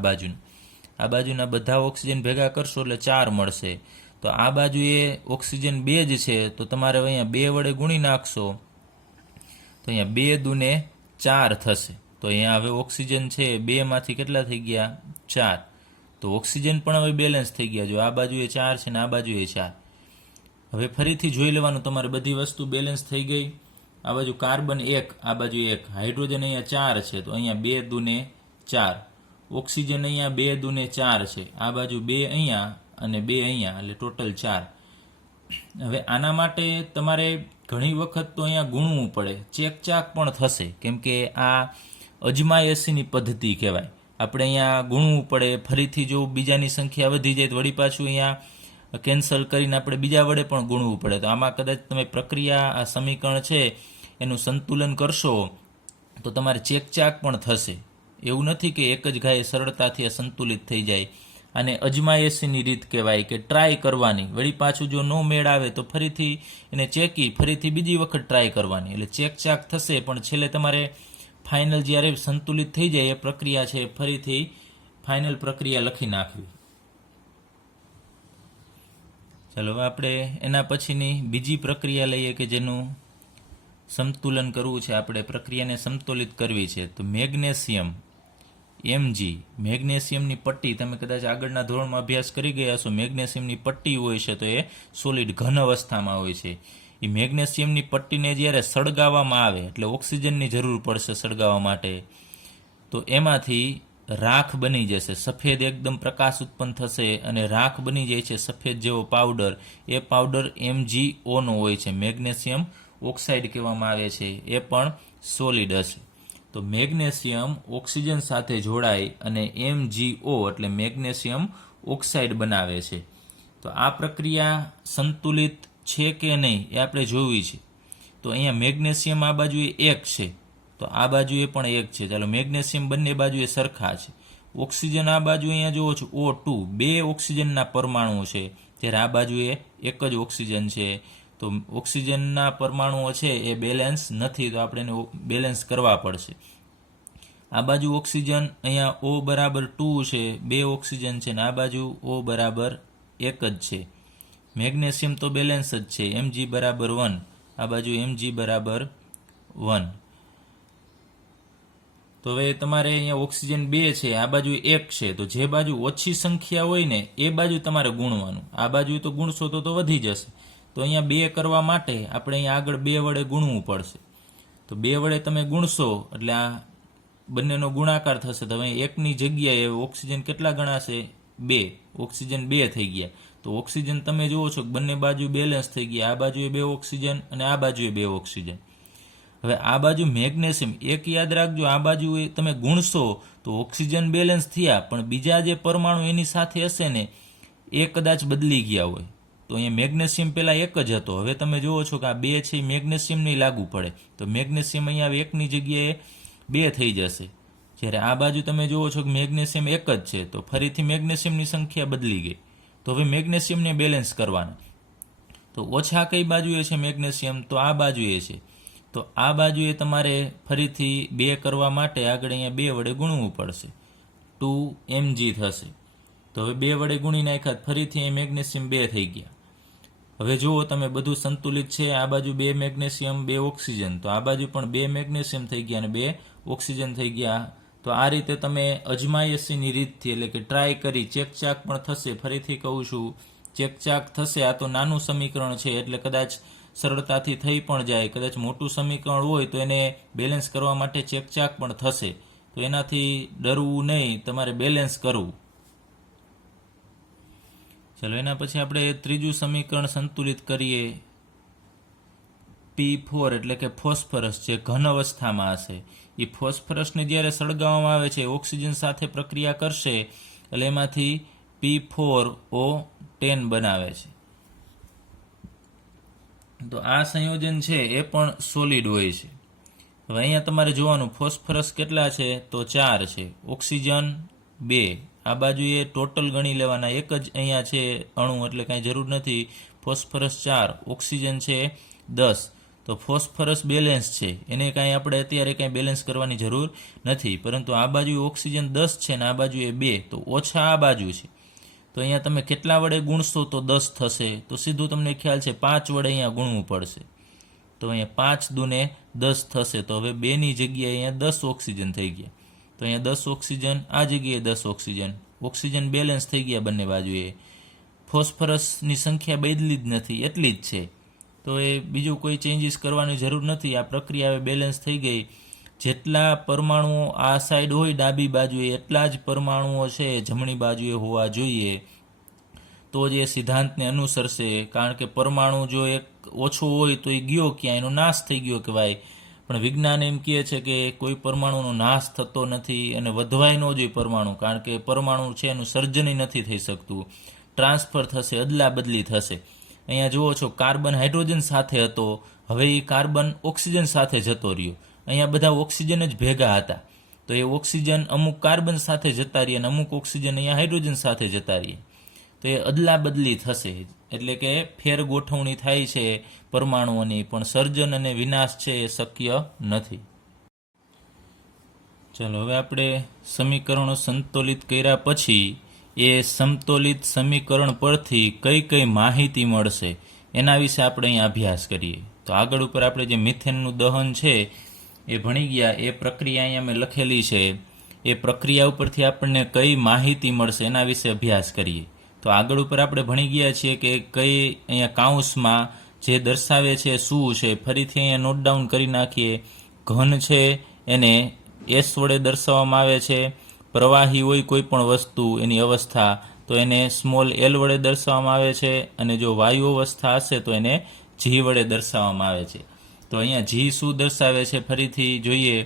આ બાજુના બધા ઓક્સિજન ભેગા કરશો એટલે 4 મળશે. તો આ બાજુએ ઓક્સિજન 2 જ છે, તો તમારે અહીંયા 2 વડે ગુણી નાખશો તો અહીંયા 2 દૂને 4 થશે. તો અહીંયા હવે ઓક્સિજન છે 2 માંથી કેટલા થઈ ગયા? 4. તો ઓક્સિજન પણ હવે બેલેન્સ થઈ ગયા. જો આ બાજુએ 4 છે ને આ બાજુએ 4. હવે ફરીથી જોઈ લેવાનું તમારે બધી વસ્તુ બેલેન્સ થઈ ગઈ. આ બાજુ કાર્બન 1, આ બાજુ 1, હાઇડ્રોજન અહીંયા 4 છે, તો અહીંયા 2 દૂને 4. ઓક્સિજન અહીંયા 2 દૂને 4 છે, આ બાજુ 2 અહીંયા અને 2 અહીંયા, એટલે ટોટલ 4. હવે આના માટે તમારે ઘણી વખત તો અહીંયા ગુણવું પડે, ચેકચાક પણ થશે, કેમ કે આ અજમાયશીની પદ્ધતિ કહેવાય. આપણે અહીંયા ગુણવું પડે. ફરીથી જો બીજાની સંખ્યા વધી જાય તો વળી પાછું અહીંયા કેન્સલ કરીને આપણે બીજા વડે પણ ગુણવું પડે. તો આમાં કદાચ તમે પ્રક્રિયા, આ સમીકરણ છે એનું સંતુલન કરશો તો તમારે ચેકચાક પણ થશે. એવું નથી કે એક જ ઘાએ સરળતાથી આ સંતુલિત થઈ જાય. અને અજમાયશીની રીત કહેવાય કે ટ્રાય કરવાની. વળી પાછું જો નો મેળ આવે તો ફરીથી એને ચેકી ફરીથી બીજી વખત ટ્રાય કરવાની. એટલે ચેકચાક થશે, પણ છેલ્લે તમારે ફાઇનલ જ્યારે સંતુલિત થઈ જાય એ પ્રક્રિયા છે ફરીથી ફાઇનલ પ્રક્રિયા લખી નાખવી. ચાલો હવે આપણે એના પછીની બીજી પ્રક્રિયા લઈએ કે જેનું સંતુલન કરવું છે. આપણે પ્રક્રિયાને સંતુલિત કરવી છે. તો મેગ્નેશિયમ Mg, મેગ્નેશિયમની પટ્ટી, તમે કદાચ આગળના ધોરણમાં અભ્યાસ કરી ગયા છો. મેગ્નેશિયમની પટ્ટી હોય છે તો એ સોલિડ ઘન અવસ્થામાં હોય છે. એ મેગ્નેશિયમની પટ્ટીને જ્યારે સળગાવવામાં આવે એટલે ઓક્સિજનની જરૂર પડશે સળગાવવા માટે, તો એમાંથી રાખ બની જશે. સફેદ એકદમ પ્રકાશ ઉત્પન્ન થશે અને રાખ બની જાય છે સફેદ જેવો પાવડર. એ પાવડર MgO નો હોય છે, મેગ્નેશિયમ ઓક્સાઇડ કહેવામાં આવે છે. એ પણ સોલિડ હશે. તો મેગ્નેશિયમ ઓક્સિજન સાથે જોડાય અને MgO એટલે મેગ્નેશિયમ ઓક્સાઇડ બનાવે છે. તો આ પ્રક્રિયા સંતુલિત છે કે નહીં એ આપણે જોવી છે. તો અહીંયા મેગ્નેશિયમ આ બાજુએ 1 છે, તો આ બાજુએ પણ 1 છે. ચાલો, મેગ્નેશિયમ બંને બાજુએ સરખા છે. ઓક્સિજન આ બાજુ અહીંયા જુઓ છો O2, 2 ઓક્સિજનના પરમાણુઓ છે, જ્યારે આ બાજુએ 1 જ ઓક્સિજન છે. તો ઓક્સિજનના પરમાણુઓ છે એ બેલેન્સ નથી, તો આપણે એને બેલેન્સ કરવા પડશે. આ બાજુ ઓક્સિજન અહીંયા O બરાબર 2 છે, 2 ઓક્સિજન છે, ને આ બાજુ O બરાબર 1 જ છે. મેગ્નેશિયમ તો બેલેન્સ જ છે, Mg બરાબર 1, આ બાજુ Mg બરાબર 1. તો હવે તમારે અહીંયા ઓક્સિજન 2 છે, આ બાજુ 1 છે, તો જે બાજુ ઓછી સંખ્યા હોય ને એ બાજુ તમારે ગુણવાનું. આ બાજુ તો ગુણશો તો વધી જશે. તો અહીંયા 2 કરવા માટે આપણે અહીંયા આગળ 2 વડે ગુણવું પડશે. તો 2 વડે તમે ગુણશો એટલે આ બંનેનો ગુણાકાર થશે. તો હવે 1ની જગ્યાએ ઓક્સિજન કેટલા ગણાશે? 2. ઓક્સિજન 2 થઈ ગયા. તો ઓક્સિજન તમે જુઓ છો બંને બાજુ બેલેન્સ થઈ ગયા. આ બાજુએ 2 ઓક્સિજન અને આ બાજુએ 2 ઓક્સિજન. હવે આ બાજુ મેગ્નેશિયમ, એક યાદ રાખજો, આ બાજુ તમે ગુણશો તો ઓક્સિજન બેલેન્સ થયા, પણ બીજા જે પરમાણુ એની સાથે હશે ને એ કદાચ બદલી ગયા હોય. તો અહીંયા મેગ્નેશિયમ પહેલાં 1 જ હતો, હવે તમે જુઓ છો કે આ 2 છે, મેગ્નેશિયમ નહીં લાગુ પડે. તો મેગ્નેશિયમ અહીંયા 1ની જગ્યાએ 2 થઈ જશે. જ્યારે આ બાજુ તમે જુઓ છો કે મેગ્નેશિયમ 1 જ છે, તો ફરીથી મેગ્નેશિયમની સંખ્યા બદલી ગઈ. તો હવે મેગ્નેશિયમને બેલેન્સ કરવાના. તો ઓછા કઈ બાજુએ છે મેગ્નેશિયમ? તો આ બાજુએ છે. તો આ બાજુએ તમારે ફરીથી 2 કરવા માટે આગળ અહીંયા 2 વડે ગુણવું પડશે. 2Mg થશે. તો હવે 2 વડે ગુણી નાખ્યા, ફરીથી અહીં મેગ્નેશિયમ 2 થઈ ગયા. હવે જુઓ તમે બધું સંતુલિત છે. આ બાજુ 2 મેગ્નેશિયમ 2 ઓક્સિજન, તો આ બાજુ પણ 2 મેગ્નેશિયમ થઈ ગયા અને 2 ઓક્સિજન થઈ ગયા. તો આ રીતે તમે અજમાયશીની રીતથી, એટલે કે ટ્રાય કરી, ચેકચાક પણ થશે. ફરીથી કહું છું, ચેકચાક થશે. આ તો નાનું સમીકરણ છે એટલે કદાચ સરળતાથી થઈ પણ જાય. કદાચ મોટું સમીકરણ હોય તો એને બેલેન્સ કરવા માટે ચેકચાક પણ થશે. તો એનાથી ડરવું નહીં, તમારે બેલેન્સ કરવું. ચલો, એના પછી આપણે ત્રીજું સમીકરણ સંતુલિત કરીએ. P4 એટલે કે ફોસ્ફરસ, જે ઘન અવસ્થામાં હશે. એ ફોસ્ફરસને જ્યારે સળગાવવામાં આવે છે, ઓક્સિજન સાથે પ્રક્રિયા કરશે એટલે એમાંથી P4O10 બનાવે છે. તો આ સંયોજન છે એ પણ સોલિડ હોય છે. હવે અહીંયા તમારે જોવાનું ફોસ્ફરસ કેટલા છે? તો 4 છે. ઓક્સિજન 2, આ બાજુએ ટોટલ ગણી લેવાના, એક જ અહીંયા છે અણુ એટલે કાંઈ જરૂર નથી. ફોસ્ફરસ 4, ઓક્સિજન છે 10. તો ફોસ્ફરસ બેલેન્સ છે, એને કાંઈ આપણે અત્યારે કાંઈ બેલેન્સ કરવાની જરૂર નથી. પરંતુ આ બાજુ ઓક્સિજન 10 છે ને આ બાજુ એ 2, તો ઓછા આ બાજુ છે. તો અહીંયા તમે કેટલા વડે ગુણશો તો 10 થશે. તો સીધું તમને ખ્યાલ છે 5 વડે અહીંયા ગુણવું પડશે. તો અહીંયા 5 દુને 10 થશે. તો હવે 2ની જગ્યાએ અહીંયા 10 ઓક્સિજન થઈ ગયા. તો અહીંયા 10 ઓક્સિજન, આ જગ્યાએ 10 ઓક્સિજન. ઓક્સિજન બેલેન્સ થઈ ગયા બંને બાજુએ. ફોસ્ફરસની સંખ્યા બદલી જ નથી, એટલી જ છે. તો એ બીજું કોઈ ચેન્જીસ કરવાની જરૂર નથી. આ પ્રક્રિયા હવે બેલેન્સ થઈ ગઈ. જેટલા પરમાણુઓ આ સાઈડ હોય ડાબી બાજુએ એટલા જ પરમાણુઓ છે જમણી બાજુએ હોવા જોઈએ. તો જ એ સિદ્ધાંતને અનુસરશે. કારણ કે પરમાણુ જો એક ઓછો હોય તો એ ગયો ક્યાં, એનો નાશ થઈ ગયો કહેવાય. પણ વિજ્ઞાન એમ કહે છે કે કોઈ પરમાણુનો નાશ થતો નથી અને વધવાય ન જોઈએ પરમાણુ. કારણ કે પરમાણુ છે એનું સર્જન નથી થઈ શકતું, ટ્રાન્સફર થશે, અદલા બદલી થશે. અહીંયા જુઓ છો કાર્બન હાઇડ્રોજન સાથે હતો, હવે એ કાર્બન ઓક્સિજન સાથે જતો રહ્યો. અહીંયા બધા ઓક્સિજન જ ભેગા હતા, તો એ ઓક્સિજન અમુક કાર્બન સાથે જતા રહીએ અને અમુક ઓક્સિજન અહીંયા હાઇડ્રોજન સાથે જતા રહીએ. તો એ અદલા બદલી થશે, એટલે કે ફેર ગોઠવણી થાય છે પરમાણુઓની, પણ સર્જન અને વિનાશ છે એ શક્ય નથી. ચલો હવે આપણે સમીકરણો સંતુલિત કર્યા પછી એ સમતોલિત સમીકરણ પરથી કઈ કઈ માહિતી મળશે એના વિશે આપણે અહીંયા અભ્યાસ કરીએ. તો આગળ ઉપર આપણે જે મિથેનનું દહન છે એ ભણી ગયા. એ પ્રક્રિયા અહીંયા મેં લખેલી છે. એ પ્રક્રિયા ઉપરથી આપણને કઈ માહિતી મળશે એના વિશે અભ્યાસ કરીએ. તો આગળ ઉપર આપણે ભણી ગયા છીએ કે કઈ અહીંયા કાઉન્સમાં જે દર્શાવે છે શું છે. ફરીથી અહીંયા નોટ ડાઉન કરી નાખીએ. ઘન છે એને એસ વડે દર્શાવવામાં આવે છે. પ્રવાહી હોય કોઈ પણ વસ્તુ એની અવસ્થા તો એને સ્મોલ એલ વડે દર્શાવવામાં આવે છે, અને જો વાયુ અવસ્થા હશે તો એને જી વડે દર્શાવવામાં આવે છે. તો અહીંયા જી શું દર્શાવે છે ફરીથી જોઈએ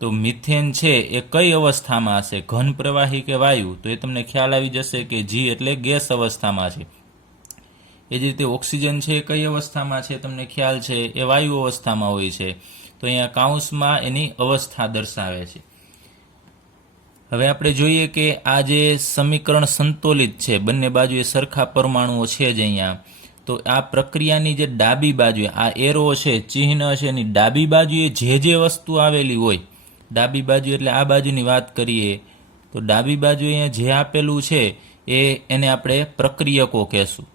તો મિથેન છે એ કઈ અવસ્થામાં હશે, ઘન, પ્રવાહી કે વાયુ, તો એ તમને ખ્યાલ આવી જશે કે જી એટલે ગેસ અવસ્થામાં છે. એ જ રીતે ઓક્સિજન છે કઈ અવસ્થામાં છે તમને ખ્યાલ છે, એ વાયુ અવસ્થામાં હોય છે. તો અહીંયા કાઉન્સમાં એની અવસ્થા દર્શાવે છે. હવે આપણે જોઈએ કે આ જે સમીકરણ સંતુલિત છે, બંને બાજુએ સરખા પરમાણુઓ છે જ અહીંયા. તો આ પ્રક્રિયાની જે ડાબી બાજુએ આ એરો છે, ચિહ્ન છે, એની ડાબી બાજુએ જે વસ્તુ આવેલી હોય, ડાબી બાજુ એટલે આ બાજુની વાત કરીએ તો ડાબી બાજુ અહીંયા જે આપેલું છે એને આપણે પ્રક્રિયકો કહેશું.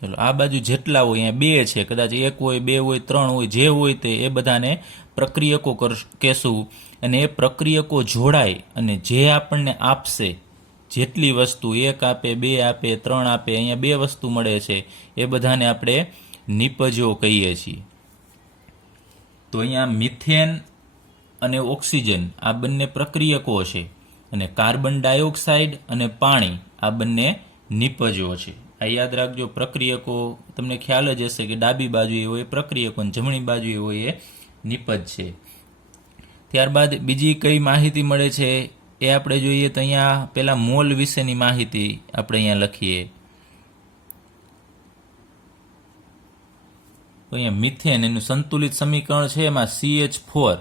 ચલો આ બાજુ જેટલા હોય અહીંયા 2 છે, કદાચ 1 હોય, 2 હોય, 3 હોય, જે હોય તે એ બધાને પ્રક્રિયકો કહેશું. અને એ પ્રક્રિયકો જોડાય અને જે આપણને આપશે, જેટલી વસ્તુ 1 આપે, 2 આપે, 3 આપે, અહીંયા 2 વસ્તુ મળે છે, એ બધાને આપણે નિપજો કહીએ છીએ. તો અહીંયા મિથેન અને ઓક્સિજન આ બંને પ્રક્રિયકો છે, અને કાર્બન ડાયોક્સાઇડ અને પાણી આ બંને નિપજો છે. આ યાદ રાખજો. પ્રક્રિયકો તમને ખ્યાલ જ હશે કે ડાબી બાજુએ હોય પ્રક્રિયકો અને જમણી બાજુએ હોય એ નિપજ છે. ત્યારબાદ બીજી કઈ માહિતી મળે છે એ આપણે જોઈએ તો અહીંયા પહેલા મોલ વિશેની માહિતી આપણે અહીંયા લખીએ. તો અહીંયા મિથેન એનું સંતુલિત સમીકરણ છે, એમાં CH4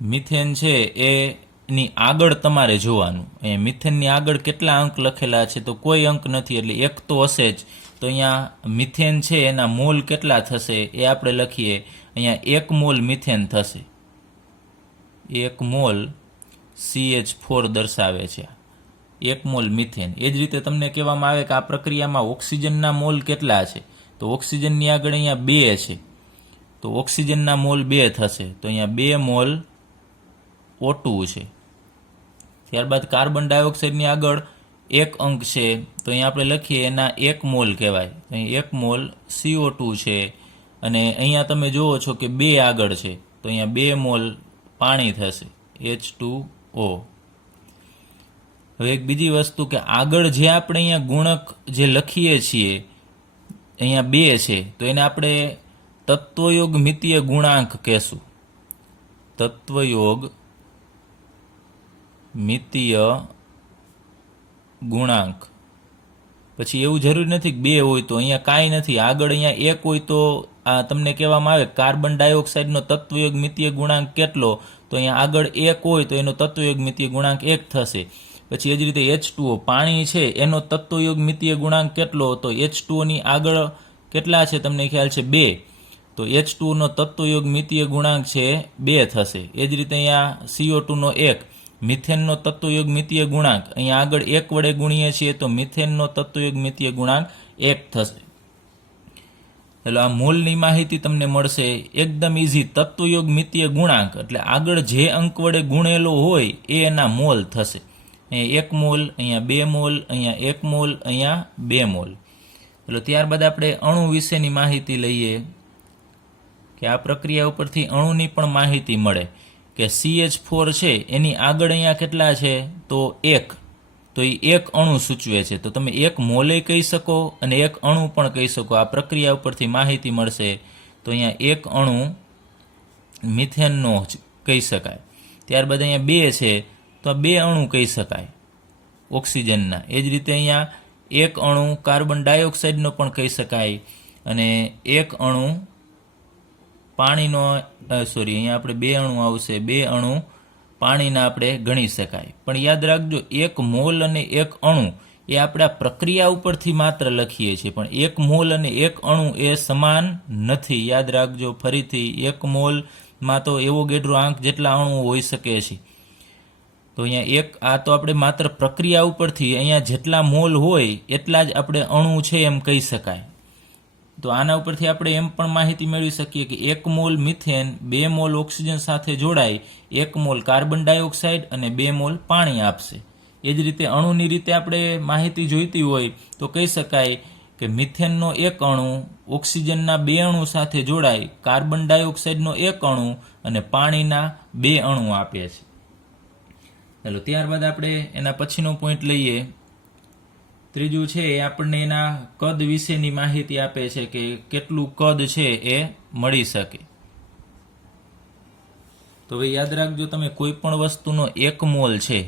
મિથેન છે એની આગળ તમારે જોવાનું. અહીંયા મિથેનની આગળ કેટલા અંક લખેલા છે તો કોઈ અંક નથી, એટલે 1 તો હશે જ. તો અહીંયા મિથેન છે એના મોલ કેટલા થશે એ આપણે લખીએ. અહીંયા 1 મોલ મિથેન થશે. 1 મોલ CH4 દર્શાવે છે, 1 મોલ મિથેન. એ જ રીતે તમને કહેવામાં આવે કે આ પ્રક્રિયામાં ઓક્સિજનના મોલ કેટલા છે, તો ઓક્સિજનની આગળ અહીંયા 2 છે, તો ઓક્સિજનના મોલ 2 થશે. તો અહીંયા 2 મોલ O2 છે. ત્યારબાદ કાર્બન ડાયોક્સાઇડની આગળ 1 અંક છે, તો અહીંયા આપણે લખીએ એના 1 મોલ કહેવાય. અહીં 1 મોલ CO2 છે, અને અહીંયા તમે જુઓ છો કે 2 આગળ છે, તો અહીંયા 2 મોલ પાણી થશે, H2O. હવે એક બીજી વસ્તુ કે આગળ જે આપણે અહીંયા ગુણક જે લખીએ છીએ અહીંયા 2 છે, તો એને આપણે તત્વયોગ મિતીય ગુણાંક કહેશું. તત્વયોગ મિતીય ગુણાંક. પછી એવું જરૂરી નથી કે 2 હોય તો, અહીંયા કાંઈ નથી. આગળ અહીંયા 1 હોય તો આ તમને કહેવામાં આવે કાર્બન ડાયોક્સાઇડનો તત્વયોગ મિતીય ગુણાંક કેટલો, તો તો અહીંયા આગળ 1 હોય તો એનો તત્વયોગમિતીય ગુણાંક 1 થશે. પછી એ જ રીતે H2O પાણી છે એનો તત્વયોગમિતીય ગુણાંક કેટલો? તો H2O ની આગળ કેટલા છે તમને ખ્યાલ છે? 2. તો H2O નો તત્વયોગમિતીય ગુણાંક છે 2 થશે. એ જ રીતે અહીંયા CO2 નો 1. મિથેનનો તત્વયોગમિતીય ગુણાંક અહીંયા આગળ 1 વડે ગુણીએ છીએ તો મિથેનનો તત્વયોગમિતીય ગુણાંક 1 થશે. એટલે આ મોલની માહિતી તમને મળશે એકદમ ઇઝી. તત્વયોગમિતીય ગુણાંક એટલે આગળ જે અંક વડે ગુણેલો હોય એ એના મોલ થશે. અહીંયા 1 મોલ, અહીંયા 2 મોલ, અહીંયા 1 મોલ, અહીંયા 2 મોલ. એટલે ત્યારબાદ આપણે અણુ વિશેની માહિતી લઈએ કે આ પ્રક્રિયા ઉપરથી અણુની પણ માહિતી મળે કે CH4 છે એની આગળ અહીંયા કેટલા છે? તો 1. તો એ 1 અણુ સૂચવે છે. તો તમે 1 મોલે કહી શકો અને 1 અણુ પણ કહી શકો. આ પ્રક્રિયા ઉપરથી માહિતી મળશે. તો અહીંયા 1 અણુ મિથેનનો કહી શકાય. ત્યારબાદ અહીંયા 2 છે તો આ 2 અણુ કહી શકાય ઓક્સિજનના. એ જ રીતે અહીંયા 1 અણુ કાર્બન ડાયોક્સાઇડનો પણ કહી શકાય અને 1 અણુ પાણીનો અહીંયા આપણે 2 અણુ આવશે. 2 અણુ પાણીના આપણે ગણી શકાય. પણ યાદ રાખજો 1 મોલ અને 1 અણુ એ આપણે આ પ્રક્રિયા ઉપરથી માત્ર લખીએ છીએ, પણ 1 મોલ અને 1 અણુ એ સમાન નથી. યાદ રાખજો ફરીથી, 1 મોલમાં તો એવોગેડ્રો આંક જેટલા અણુ હોઈ શકે છે. તો અહીંયા આ તો આપણે માત્ર પ્રક્રિયા ઉપરથી અહીંયા જેટલા મોલ હોય એટલા જ આપણે અણુ છે એમ કહી શકાય. તો આના ઉપરથી આપણે એમ પણ માહિતી મેળવી શકીએ કે 1 મોલ મિથેન 2 મોલ ઓક્સિજન સાથે જોડાઈ 1 મોલ કાર્બન ડાયોક્સાઇડ અને 2 મોલ પાણી આપશે. એ જ રીતે અણુની રીતે આપણે માહિતી જોઈતી હોય તો કહી શકાય કે મિથેનનો 1 અણુ ઓક્સિજનના 2 અણુ સાથે જોડાઈ કાર્બન ડાયોક્સાઇડનો 1 અણુ અને પાણીના 2 અણુ આપે છે. ચાલો ત્યારબાદ આપણે એના પછીનો પોઈન્ટ લઈએ. ત્રીજું છે એ આપણને એના કદ વિશેની માહિતી આપે છે કે કેટલું કદ છે એ મળી શકે. તો હવે યાદ રાખજો, તમે કોઈ પણ વસ્તુનો 1 મોલ છે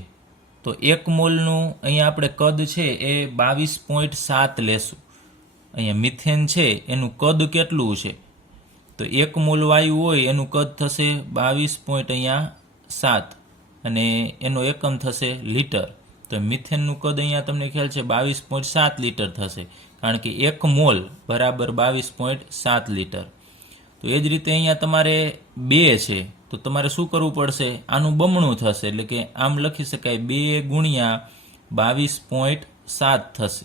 તો 1 મોલનું અહીંયા આપણે કદ છે એ 22.7 લેશું. અહીંયા મિથેન છે એનું કદ કેટલું છે? તો 1 મોલ વાયુ હોય એનું કદ થશે 22.7 અને એનો એકમ થશે લીટર. તો મિથેનનું કદ અહીંયા તમને ખ્યાલ છે 22.7 લીટર થશે, કારણ કે 1 મોલ બરાબર 22.7 લીટર. તો એ જ રીતે અહીંયા તમારે 2 છે તો તમારે શું કરવું પડશે? આનું બમણું થશે, એટલે કે આમ લખી શકાય 2 ગુણ્યા 22.7 થશે.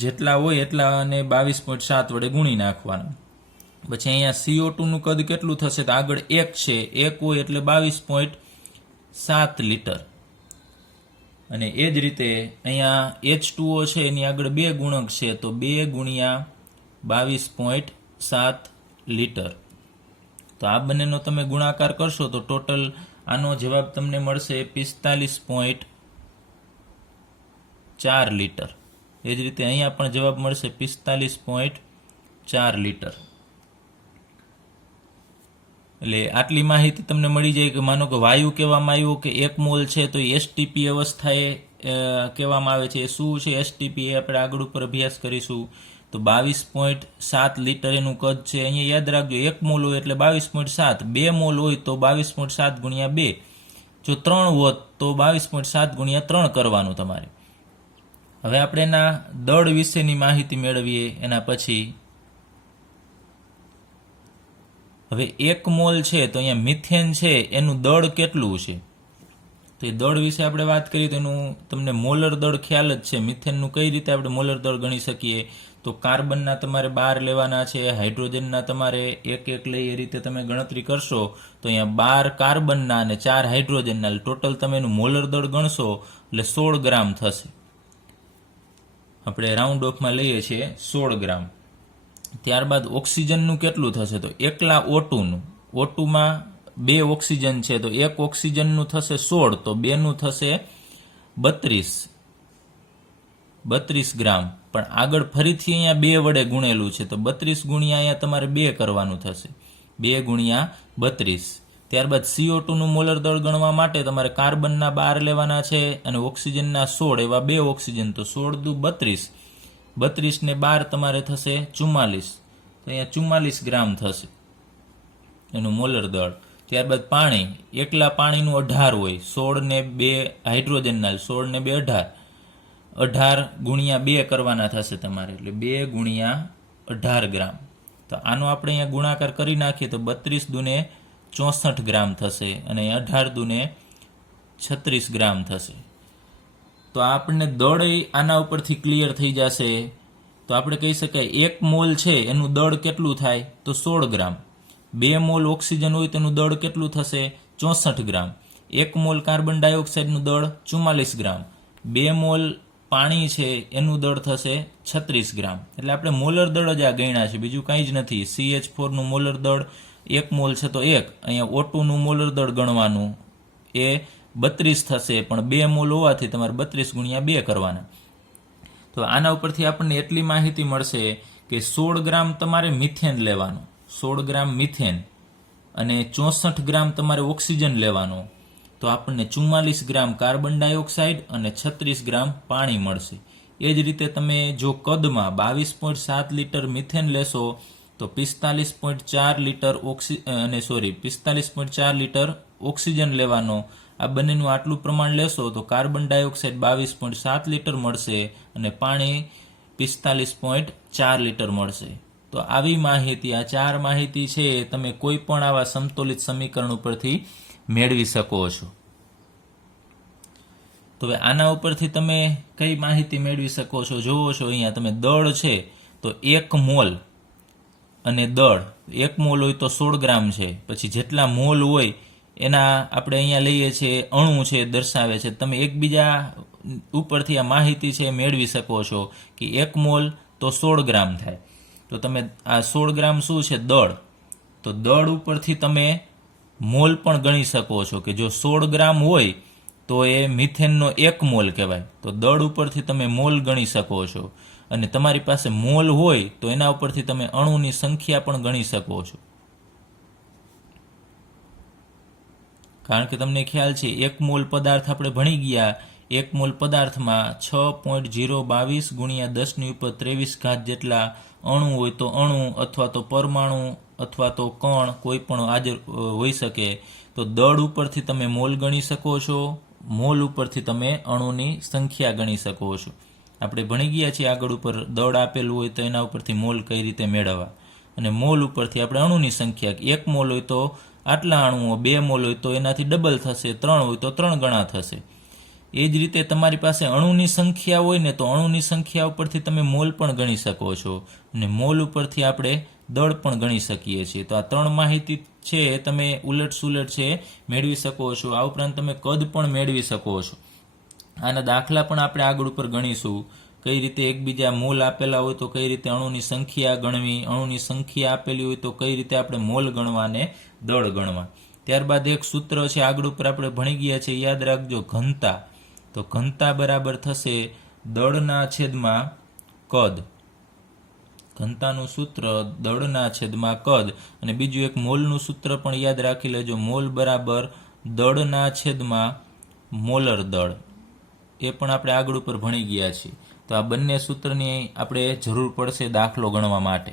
જેટલા હોય એટલા અને 22.7 વડે ગુણી નાખવાનું. પછી અહીંયા CO2 નું કદ કેટલું થશે? તો આગળ 1 છે, 1 હોય એટલે 22.7 લીટર. અને એ જ રીતે અહીંયા H2O છે એની આગળ 2 ગુણક છે તો 2 ગુણ્યા 22.7 લીટર. તો આ બંનેનો તમે ગુણાકાર કરશો તો ટોટલ આનો જવાબ તમને મળશે 45.4 લીટર. એ જ રીતે અહીંયા પણ જવાબ મળશે 45.4 લીટર. એટલે આટલી માહિતી તમને મળી જાય કે માનો કે વાયુ કહેવામાં આવ્યો કે 1 મોલ છે તો STP અવસ્થાએ કહેવામાં આવે છે. એ શું છે STP? એ આપણે આગળ ઉપર અભ્યાસ કરીશું. તો 22.7 લીટર એનું કદ છે. અહીંયા યાદ રાખજો 1 મોલ હોય એટલે 22.7, 2 મોલ હોય તો 22.7 ગુણ્યા 2, જો 3 હોત તો 22.7 ગુણ્યા 3 કરવાનું તમારે. હવે આપણે એના દળ વિશેની માહિતી મેળવીએ એના પછી. હવે 1 મોલ છે તો અહીંયા મિથેન છે એનું દળ કેટલું છે? તો એ દળ વિશે આપણે વાત કરીએ તો એનું તમને મોલર દળ ખ્યાલ જ છે. મિથેનનું કઈ રીતે આપણે મોલર દળ ગણી શકીએ? તો કાર્બનના તમારે 12 લેવાના છે, હાઇડ્રોજનના તમારે 1 લઈ એ રીતે તમે ગણતરી કરશો તો અહીંયા 12 કાર્બનના અને 4 હાઇડ્રોજનના ટોટલ તમે એનું મોલર દળ ગણશો એટલે 16 ગ્રામ થશે. આપણે રાઉન્ડ ઓફમાં લઈએ છીએ 16 ગ્રામ. ત્યારબાદ ઓક્સિજનનું કેટલું થશે? તો એકલા O2નું, O2માં 2 ઓક્સિજન છે તો 1 ઓક્સિજનનું થશે 16, તો 2નું થશે 32 ગ્રામ. પણ આગળ ફરીથી અહીંયા 2 વડે ગુણેલું છે તો 32 ગુણ્યા અહીંયા તમારે 2 કરવાનું થશે, 2 ગુણ્યા 32. ત્યારબાદ CO2 નું મોલર દળ ગણવા માટે તમારે કાર્બનના 12 લેવાના છે અને ઓક્સિજનના 16, એવા 2 ઓક્સિજન, તો 16 દુ 32, 32 ને 12 તમારે થશે 44, તો અહીંયા 44 ગ્રામ થશે એનું મોલર દળ. ત્યારબાદ પાણી, એકલા પાણીનું 18 હોય, 16 ને 2 હાઇડ્રોજનના, 16 ને 2 18, 18 ગુણ્યા 2 કરવાના થશે તમારે, એટલે 2 ગુણ્યા 18 ગ્રામ. તો આનો આપણે અહીંયા ગુણાકાર કરી નાખીએ તો 32 દુને 64 ગ્રામ થશે અને 18 દુને 36 ગ્રામ થશે. તો આપણને દળ આના ઉપરથી ક્લિયર થઈ જશે. તો આપણે કહી શકાય 1 મોલ છે એનું દળ કેટલું થાય તો 16 ગ્રામ. 2 મોલ ઓક્સિજન હોય તેનું દળ કેટલું થશે 64 ગ્રામ. 1 મોલ કાર્બન ડાયોક્સાઇડનું દળ 44 ગ્રામ. 2 મોલ પાણી છે એનું દળ થશે 36 ગ્રામ. એટલે આપણે મોલર દળ જ આ ગણ્યા છે, બીજું કંઈ જ નથી. CH4નું મોલર દળ 1 મોલ છે તો 1, અહીંયા O2નું મોલર દળ ગણવાનું એ 32 થશે, પણ 2 મોલ હોવાથી તમારે 32 ગુણ્યા 2 કરવાના. તો આના ઉપરથી આપણને એટલી માહિતી મળશે કે 16 ગ્રામ તમારે મિથેન લેવાનું, 16 ગ્રામ મિથેન અને 64 ગ્રામ તમારે ઓક્સિજન લેવાનો, તો આપણને 44 ગ્રામ કાર્બન ડાયોક્સાઇડ અને 36 ગ્રામ પાણી મળશે. એ જ રીતે તમે જો કદમાં 22.7 લીટર મિથેન લેશો તો 45.4 લીટર 45.4 લીટર ઓક્સિજન લેવાનો. આ બંનેનું આટલું પ્રમાણ લેશો તો કાર્બન ડાયોક્સાઇડ 22.7 લીટર મળશે અને પાણી 45.4 લીટર મળશે. તો આવી માહિતી, આ 4 માહિતી છે તમે કોઈ પણ આવા સમતોલિત સમીકરણ ઉપરથી મેળવી શકો છો. તો હવે આના ઉપરથી તમે કઈ માહિતી મેળવી શકો છો જોવો છો. અહીંયા તમે દળ છે તો 1 મોલ અને દળ 1 મોલ હોય તો 16 ગ્રામ છે, પછી જેટલા મોલ હોય એના આપણે અહીંયા લઈએ છીએ અણુ છે દર્શાવે છે. તમે એકબીજા ઉપરથી આ માહિતી છે મેળવી શકો છો કે 1 મોલ તો 16 ગ્રામ થાય. તો તમે આ 16 ગ્રામ શું છે દળ, તો દળ ઉપરથી તમે મોલ પણ ગણી શકો છો કે જો 16 ગ્રામ હોય તો એ મિથેનનો 1 મોલ કહેવાય. તો દળ ઉપરથી તમે મોલ ગણી શકો છો અને તમારી પાસે મોલ હોય તો એના ઉપરથી તમે અણુની સંખ્યા પણ ગણી શકો છો. કારણ કે તમને ખ્યાલ છે 1 મોલ પદાર્થ આપણે ભણી ગયા, 1 મોલ પદાર્થમાં 6.022 ગુણ્યા 10⁻23 જેટલા અણુ હોય, તો અણુ અથવા તો પરમાણુ અથવા તો કણ કોઈ પણ હાજર હોઈ શકે. તો દળ ઉપરથી તમે મોલ ગણી શકો છો, મોલ ઉપરથી તમે અણુની સંખ્યા ગણી શકો છો. આપણે ભણી ગયા છીએ આગળ ઉપર દળ આપેલું હોય તો એના ઉપરથી મોલ કઈ રીતે મેળવવા, અને મોલ ઉપરથી આપણે અણુની સંખ્યા, 1 મોલ હોય તો આટલા અણુઓ, 2 મોલ હોય તો એનાથી ડબલ થશે, 3 હોય તો 3 ગણા થશે. એ જ રીતે તમારી પાસે અણુની સંખ્યા હોય ને તો અણુની સંખ્યા ઉપરથી તમે મોલ પણ ગણી શકો છો અને મોલ ઉપરથી આપણે દળ પણ ગણી શકીએ છીએ. તો આ 3 માહિતી છે તમે ઉલટ સુલટ છે મેળવી શકો છો. આ ઉપરાંત તમે કદ પણ મેળવી શકો છો. આના દાખલા પણ આપણે આગળ ઉપર ગણીશું. કઈ રીતે એકબીજા મોલ આપેલા હોય તો કઈ રીતે અણુની સંખ્યા ગણવી, અણુની સંખ્યા આપેલી હોય તો કઈ રીતે આપણે મોલ ગણવા અને દળ ગણવા. ત્યારબાદ એક સૂત્ર છે આગળ ઉપર આપણે ભણી ગયા છે, યાદ રાખજો, ઘનતા. તો ઘનતા બરાબર થશે દળના છેદમાં કદ. ઘનતાનું સૂત્ર દળના છેદમાં કદ. અને બીજું એક મોલનું સૂત્ર પણ યાદ રાખી લેજો, મોલ બરાબર દળના છેદમાં મોલર દળ. એ પણ આપણે આગળ ઉપર ભણી ગયા છીએ. તો આ બંને સૂત્રની આપણે જરૂર પડશે દાખલો ગણવા માટે.